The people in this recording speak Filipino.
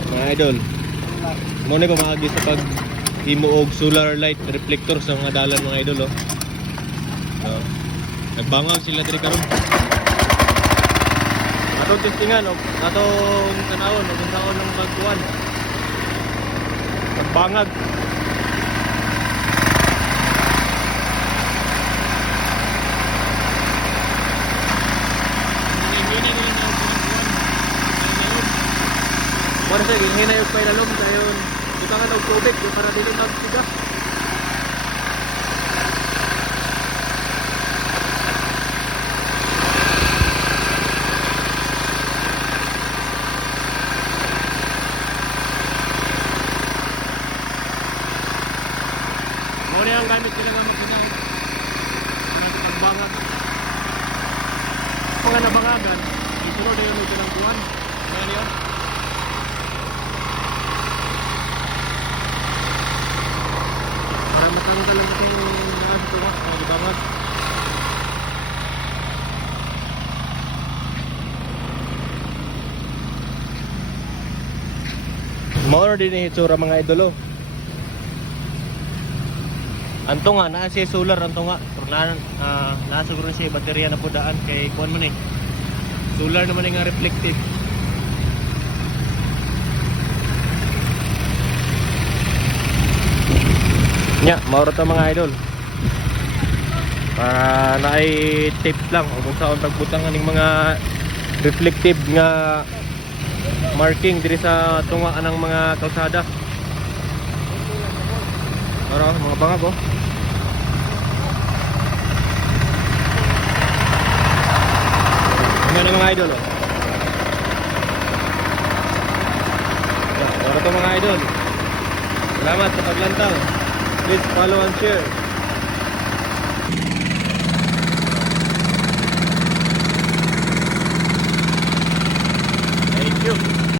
mga idol. Muna ko maagi sa pag himuog solar light reflector sa mga dalan mga idol oh. So, nagbangag sila diri karon. Atong testingan o atong tanawon kung saan ang magkuan. Nagbangag. Para sa hinay og pailalom dayon butangan og tubig para dili magsiga. Mo ang gamit sila nga magsinay. Nagbangag. Mga nabangagan, isunod na yung silang kuhan. Ngayon yun. Para matanggal lang ito yung daan ito ha, mga nabangat. Mauna din yung hitsura mga idolo. Anto nga, naa siya solar, anto nga. Nasiguro siya baterya na po daan kay kuhan man eh. Solar naman yung reflected. Nya, maura to mga idol. Para naay tips lang o kung saan pagbutangan ng mga reflective nga marking diri sa tunga ng mga kalsada. Para mga bangag oh. Ano mga idol oh. Para to mga idol. Salamat sa paglantaw. Please follow and share.